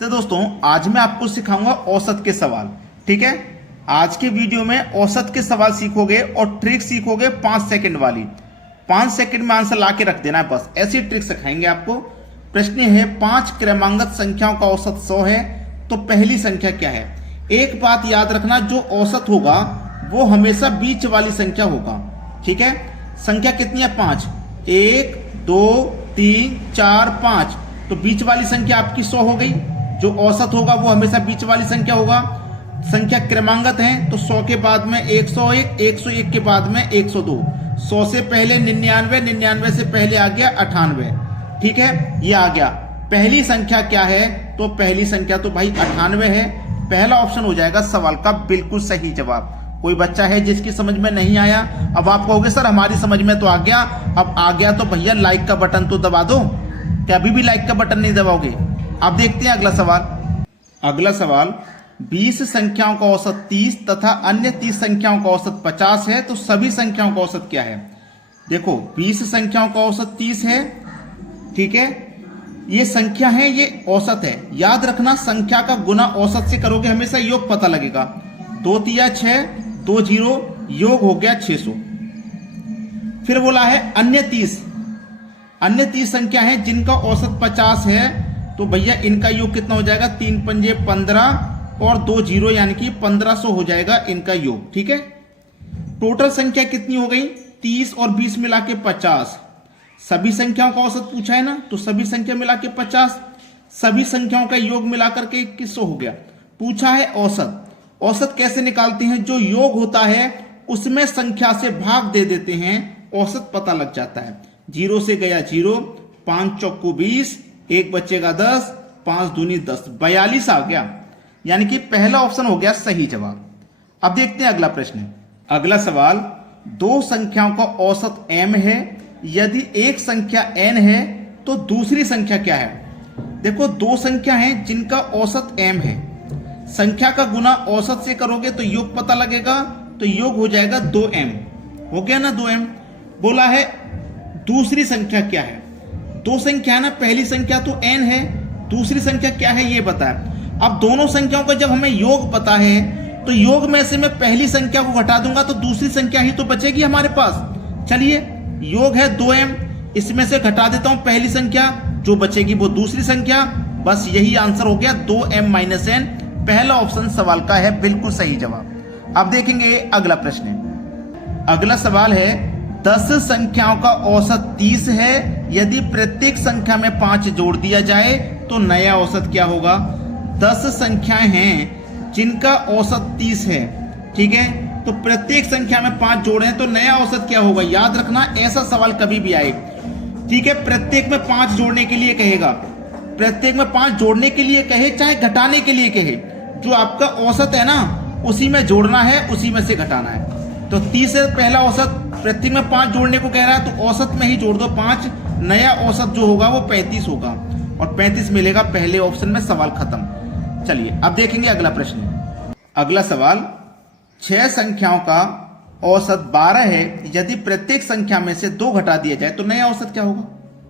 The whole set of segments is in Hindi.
तो दोस्तों आज मैं आपको सिखाऊंगा औसत के सवाल। ठीक है, आज के वीडियो में औसत के सवाल सीखोगे और ट्रिक सीखोगे 5 सेकंड वाली। 5 सेकंड में आंसर ला के रख देना है, बस ऐसी ट्रिक सिखाएंगे आपको। प्रश्न है 5 क्रमांगत संख्याओं का औसत 100 है, तो पहली संख्या क्या है। एक बात याद रखना, जो औसत होगा वो हमेशा बीच वाली संख्या होगा। ठीक है, संख्या कितनी है 5, 1 2 3 4 5, तो बीच वाली संख्या आपकी 100 हो गई। जो औसत होगा वो हमेशा बीच वाली संख्या होगा। संख्या क्रमांगत है तो 100 के बाद में 101, 101 के बाद में 102, 100 से पहले 99, 99 से पहले आ गया 98। ठीक है, ये आ गया। पहली संख्या क्या है, तो पहली संख्या तो भाई 98 है। पहला ऑप्शन हो जाएगा सवाल का बिल्कुल सही जवाब। कोई बच्चा है जिसकी समझ में नहीं आया, अब आप कहोगे सर हमारी समझ में तो आ गया। अब आ गया तो भैया लाइक का बटन तो दबा दो। क्या अभी भी लाइक का बटन नहीं दबाओगे? अब देखते हैं अगला सवाल। अगला सवाल, 20 संख्याओं का औसत 30 तथा अन्य 30 संख्याओं का औसत 50 है, तो सभी संख्याओं का औसत क्या है। देखो 20 संख्याओं का औसत 30 है। ठीक है, ये संख्या है, ये औसत है। याद रखना, संख्या का गुना औसत से करोगे हमेशा योग पता लगेगा। 2 तिया 6, 2 0, योग हो गया 600। फिर बोला है अन्य 30, अन्य 30 संख्या है जिनका औसत 50 है, तो भैया इनका योग कितना हो जाएगा, 3 पंजे 15 और 2 0 यानी कि 1500 हो जाएगा इनका योग। ठीक है, टोटल संख्या कितनी हो गई, 30 और 20 मिला के 50। सभी संख्याओं का औसत पूछा है ना, तो सभी संख्या मिला के 50, सभी संख्याओं का योग मिलाकर के 2100 हो गया। पूछा है औसत। औसत कैसे निकालते हैं, जो योग होता है उसमें संख्या से भाग दे देते हैं, औसत पता लग जाता है। 0 से गया 0, 5 चौको 20, 1 बचेगा 10, 5 दूनी 10, 42 आ गया। यानी कि पहला ऑप्शन हो गया सही जवाब। अब देखते हैं अगला प्रश्न। अगला सवाल, 2 संख्याओं का औसत m है, यदि एक संख्या n है तो दूसरी संख्या क्या है। देखो 2 संख्या हैं जिनका औसत m है, संख्या का गुना औसत से करोगे तो योग पता लगेगा, तो योग हो जाएगा 2m। हो गया ना 2m। बोला है दूसरी संख्या क्या है। 2 संख्या है ना, पहली संख्या तो n है, दूसरी संख्या क्या है ये बताया। अब दोनों संख्याओं का जब हमें योग पता है, तो योग में से मैं पहली संख्या को घटा दूंगा तो दूसरी संख्या ही तो बचेगी हमारे पास। चलिए, योग है 2m, इसमें से घटा देता हूं पहली संख्या, जो बचेगी वो दूसरी संख्या। बस यही आंसर हो गया 2m-n। पहला ऑप्शन सवाल का है बिल्कुल सही जवाब। अब देखेंगे अगला प्रश्न। अगला सवाल है, 10 संख्याओं का औसत 30 है, यदि प्रत्येक संख्या में 5 जोड़ दिया जाए तो नया औसत क्या होगा। 10 संख्याएं हैं जिनका औसत 30 है। ठीक है, तो प्रत्येक संख्या में 5 जोड़े तो नया औसत क्या होगा। याद रखना, ऐसा सवाल कभी भी आए। ठीक है, प्रत्येक में 5 जोड़ने के लिए कहेगा, प्रत्येक में 5 जोड़ने के लिए कहे चाहे घटाने के लिए कहे, जो आपका औसत है ना उसी में जोड़ना है, उसी में से घटाना है। तो 30 है पहला औसत, प्रत्येक में 5 जोड़ने को कह रहा है तो औसत में ही जोड़ दो 5। नया औसत जो होगा वो 35 होगा और 35 मिलेगा पहले ऑप्शन में। सवाल खत्म। चलिए अब देखेंगे अगला प्रश्न। अगला सवाल, 6 संख्याओं का औसत 12 है, यदि प्रत्येक संख्या में से 2 घटा दिया जाए तो नया औसत क्या होगा।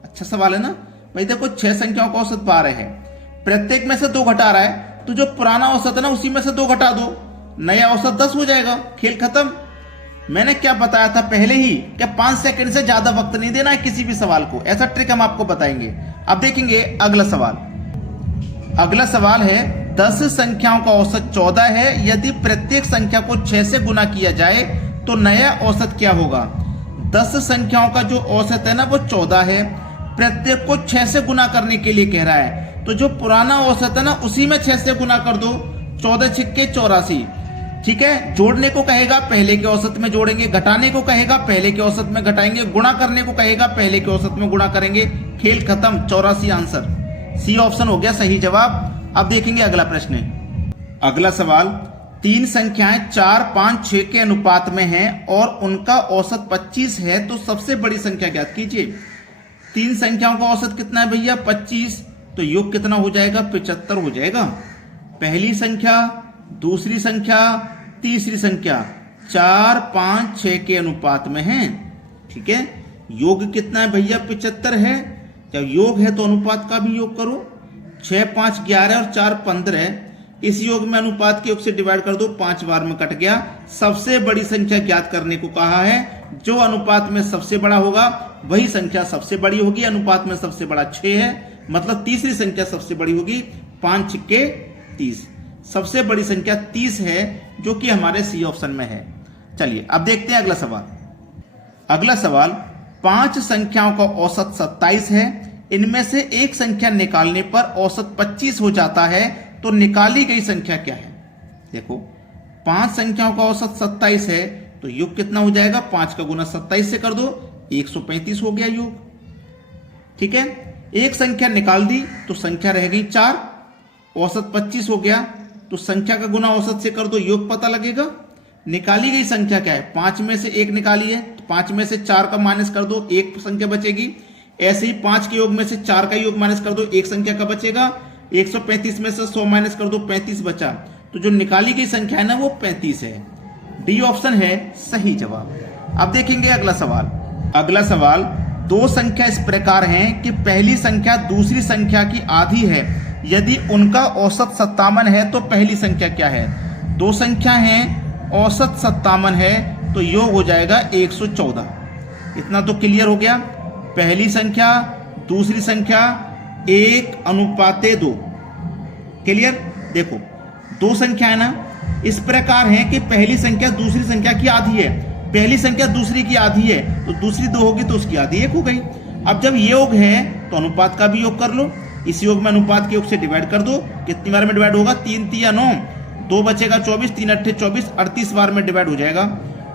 अच्छा सवाल है ना भाई। देखो 6 संख्याओं का औसत 12 है, प्रत्येक में से 2 घटा रहा है, तो जो पुराना औसत है ना उसी में से 2 घटा दो, नया औसत 10 हो जाएगा। खेल खत्म। मैंने क्या बताया था पहले ही, क्या 5 सेकंड से ज्यादा वक्त नहीं देना है किसी भी सवाल को। ऐसा ट्रिक हम आपको बताएंगे। अब देखेंगे अगला सवाल। अगला सवाल है, 10 संख्याओं का औसत 14 है, यदि प्रत्येक संख्या को 6 से गुना किया जाए तो नया औसत क्या होगा। 10 संख्याओं का जो औसत है ना वो 14 है, प्रत्येक को 6 से गुना करने के लिए कह रहा है, तो जो पुराना औसत है ना उसी में 6 से गुना कर दो। 14 छिक्के 84। ठीक है, जोड़ने को कहेगा पहले के औसत में जोड़ेंगे, घटाने को कहेगा पहले के औसत में घटाएंगे, गुणा करने को कहेगा पहले के औसत में गुणा करेंगे। खेल खत्म। 84 आंसर, सी ऑप्शन हो गया सही जवाब। अब देखेंगे अगला प्रश्न। अगला सवाल, 3 संख्याएं 4 5 6 के अनुपात में हैं और उनका औसत 25 है, तो सबसे बड़ी संख्या ज्ञात कीजिए। 3 संख्याओं का औसत कितना है भैया 25, तो योग कितना हो जाएगा 75 हो जाएगा। पहली संख्या, दूसरी संख्या, तीसरी संख्या 4 5 6 के अनुपात में है। ठीक है, योग कितना है भैया 75 है। जब योग है तो अनुपात का भी योग करो। 6 5 11 और 4 15, इस योग में अनुपात के योग से डिवाइड कर दो, 5 बार में कट गया। सबसे बड़ी संख्या ज्ञात करने को कहा है, जो अनुपात में सबसे बड़ा होगा वही संख्या सबसे बड़ी होगी। अनुपात में सबसे बड़ा 6 है, मतलब तीसरी संख्या सबसे बड़ी होगी। 5 छक्के 30, सबसे बड़ी संख्या 30 है, जो कि हमारे सी ऑप्शन में है। चलिए अब देखते हैं अगला सवाल। अगला सवाल, 5 संख्याओं का औसत 27 है, इनमें से एक संख्या निकालने पर औसत 25 हो जाता है, तो निकाली गई संख्या क्या है? देखो 5 संख्याओं का औसत 27 है, तो योग कितना हो जाएगा? 5 का गुना 27 से कर दो, 135 हो गया योग। ठीक है, एक संख्या निकाल दी तो संख्या रह गई 4, औसत 25 हो गया, तो संख्या का गुना औसत से कर दो, योग पता लगेगा। निकाली गई संख्या क्या है? 5 में से 1 निकाली है, तो 5 में से 4 का माइनस कर दो, एक संख्या बचेगी। ऐसे ही 5 के योग में से 4 का योग माइनस कर दो, एक संख्या का बचेगा। 135 में से 100 माइनस कर दो, 35 बचा। तो जो निकाली गई संख्या है ना, वो 35 है। डी ऑप्शन है सही जवाब। अब देखेंगे अगला सवाल। अगला सवाल, 2 संख्या इस प्रकार हैं कि पहली संख्या दूसरी संख्या की आधी है, यदि उनका औसत 57 है तो पहली संख्या क्या है? 2 संख्या हैं, औसत 57 है, तो योग हो जाएगा 114। इतना तो क्लियर हो गया। पहली संख्या दूसरी संख्या 1:2। क्लियर? देखो 2 संख्या है ना, इस प्रकार है कि पहली संख्या दूसरी संख्या की आधी है, पहली संख्या दूसरी की आधी है, तो दूसरी 2 होगी तो उसकी आधी 1 हो गई। अब जब ये योग है तो अनुपात का भी योग कर लो। इस योग में अनुपात के योग से डिवाइड कर दो, कितनी बार में डिवाइड होगा? 3 3 9, 2 बचेगा 24, 3 8 24, 38 बार में डिवाइड हो जाएगा।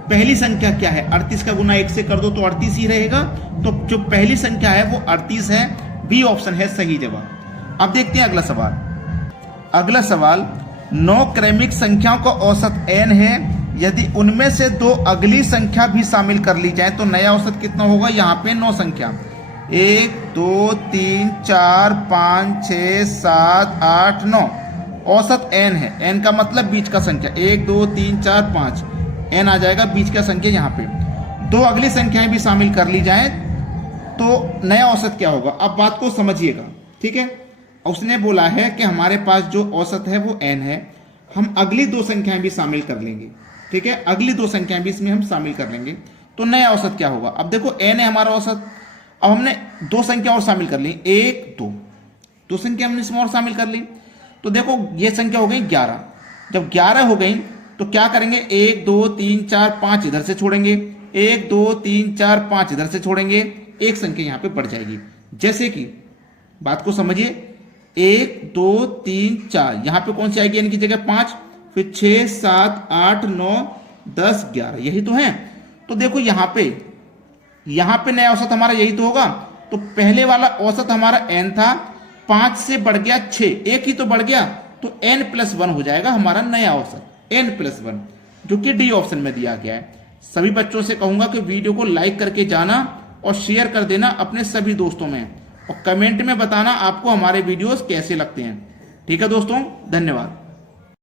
पहली संख्या क्या है? 38 का गुना 1 से कर दो तो 38 ही रहेगा। तो जो पहली संख्या है वो 38 है। बी ऑप्शन है सही जवाब। अब देखते हैं अगला सवाल। अगला सवाल, 9 क्रमिक संख्याओं का औसत n है, यदि उनमें से 2 अगली संख्या भी शामिल कर ली जाए तो नया औसत कितना होगा? यहाँ पे 9 संख्या, 1 2 3 4 5 6 7 8 9, औसत n है। n का मतलब बीच का संख्या, 1 2 3 4 5, n आ जाएगा बीच का संख्या। यहाँ पे 2 अगली संख्याएं भी शामिल कर ली जाए तो नया औसत क्या होगा? अब बात को समझिएगा, ठीक है। उसने बोला है कि हमारे पास जो औसत है वो n है, हम अगली 2 संख्याएं भी शामिल कर लेंगे, ठीक है। अगली 2 संख्याएं भी इसमें हम शामिल कर लेंगे, तो नया औसत क्या होगा? अब देखो n है हमारा औसत, अब हमने 2 संख्या और शामिल कर ली, 1 2, 2 संख्या हमने इसमें और शामिल कर ली, तो देखो ये संख्या हो गई 11। जब 11 हो गई तो क्या करेंगे? 1 2 3 4 5 इधर से छोड़ेंगे, 1 2 3 4 5 इधर से छोड़ेंगे, एक संख्या यहाँ पे बढ़ जाएगी। जैसे कि बात को समझिए, 1 2 3 4, यहाँ पे कौन सी आएगी? n की जगह 5, फिर 6 7 8 9 10 11, यही तो है। तो देखो यहाँ पे नया औसत हमारा यही तो होगा। तो पहले वाला औसत हमारा n था, 5 से बढ़ गया 6, एक ही तो बढ़ गया, तो n+1 हो जाएगा हमारा नया औसत, n+1, जो कि डी ऑप्शन में दिया गया है। सभी बच्चों से कहूंगा कि वीडियो को लाइक करके जाना और शेयर कर देना अपने सभी दोस्तों में, और कमेंट में बताना आपको हमारे वीडियोस कैसे लगते हैं। ठीक है दोस्तों, धन्यवाद।